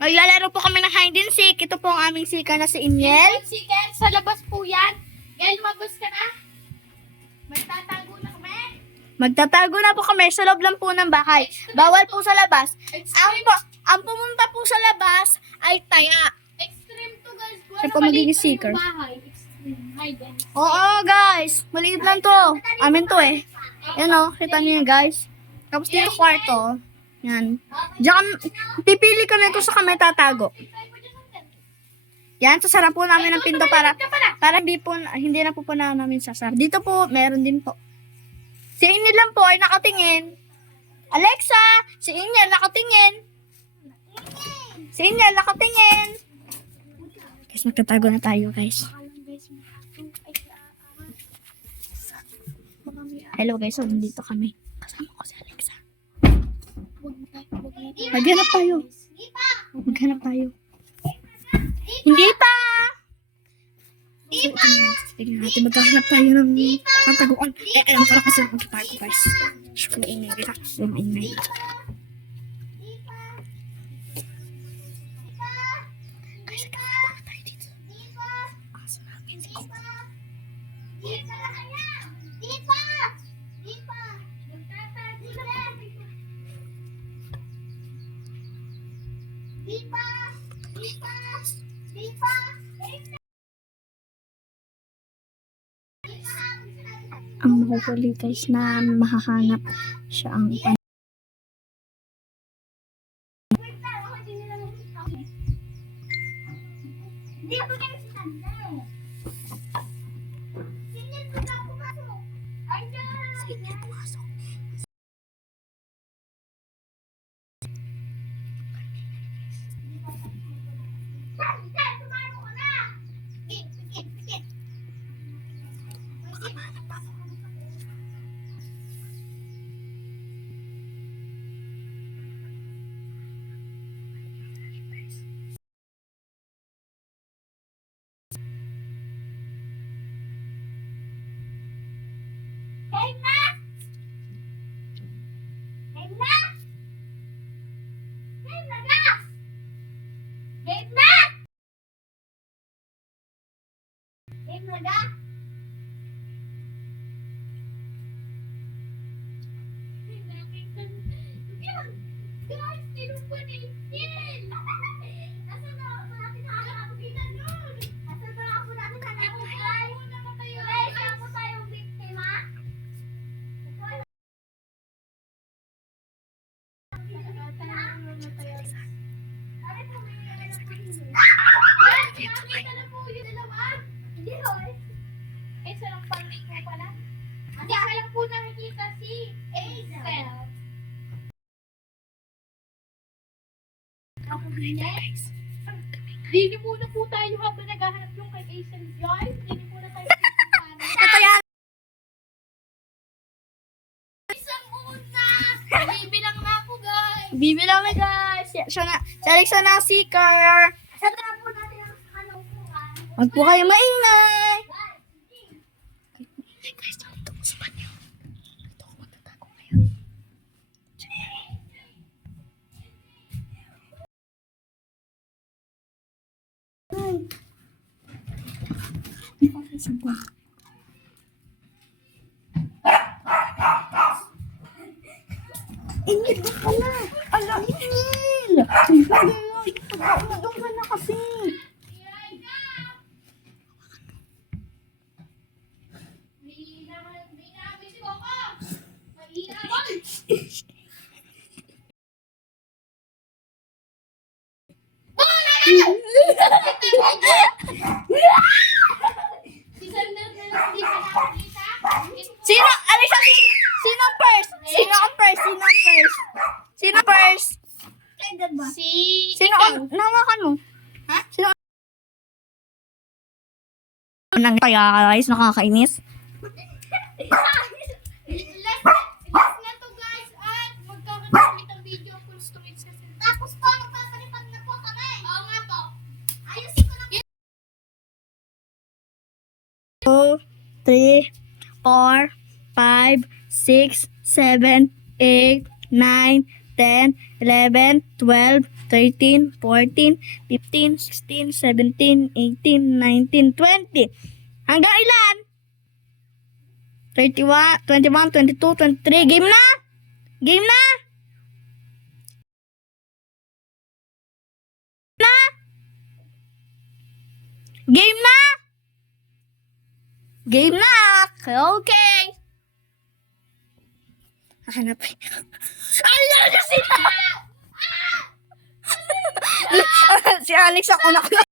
Maglalaro po kami ng hide and seek. Ito po ang aming seeker na si Inyel. Chicken, sa labas po yan. Kaya lumabas ka na. Magtatago na kami. Magtatago na po kami sa loob lang po ng bahay. Bawal po sa labas. Ang pumunta po sa labas ay taya. Extreme to guys. Siya po magiging seeker. Extreme. Hide and seek. Oo guys, maliit lang to. Amin to eh. Yan o, kita niyo yan guys. Tapos dito kwarto. Yan. Diyan, pipili ka na ito sa kamay tatago. Yan, sasara po namin ang pinto para hindi na po namin sasara. Dito po, meron din po. Si Inyel lang po ay nakatingin. Alexa, si Inyel nakatingin. Si Inyel nakatingin. Guys, magtatago na tayo guys. Hello guys, so nandito kami. Kasama ko si Alexa. Maghanap tayo. Maghanap tayo. Hindi pa! Sige natin, maghahanap tayo ng tataguan. Alam ko na kasi magtatago guys. Shukur ingay kita. Ingay. Guys, maghahanap tayo dito. Kaso namin si Coco. Ang mahuhuli guys na mahahanap siya ang Dili muna po tayo habang naghahanap yung kay Asian Joy. Dili muna tayo. ito yan. Isang una! Bibilang na ako guys! Bibilang na guys. Siya na, si Alexa na seeker. Saan na po natin ang upuan? Huwag po kayo maingay. Guys, dito po sa banyo. Dito ako magtatago ngayon. Inil ka pala. Ala, Inil. Pag-umadong ka na kasi. Sino? Alexa, sino ang first? Sino ang first? Sino ang first? Sino ang first? Sino ang nahawakan mo? Ha? Sino ang nang kaya guys, nakakainis. Last na to guys at magkakaroon ng video full storage kasi. Tapos po, magpapalipad na po kami. Oo nga po. Ayusin ko na. 2, 3, 4, 5, 6, 7, 8, 9, 10, 11, 12, 13, 14, 15, 16, 17, 18, 19, 20. Hanggang ilan? 21, 21, 22, 23. Game na? Game na? Na? Game na? Game na? Okay. Hanap. Ay, si... si Alex ako na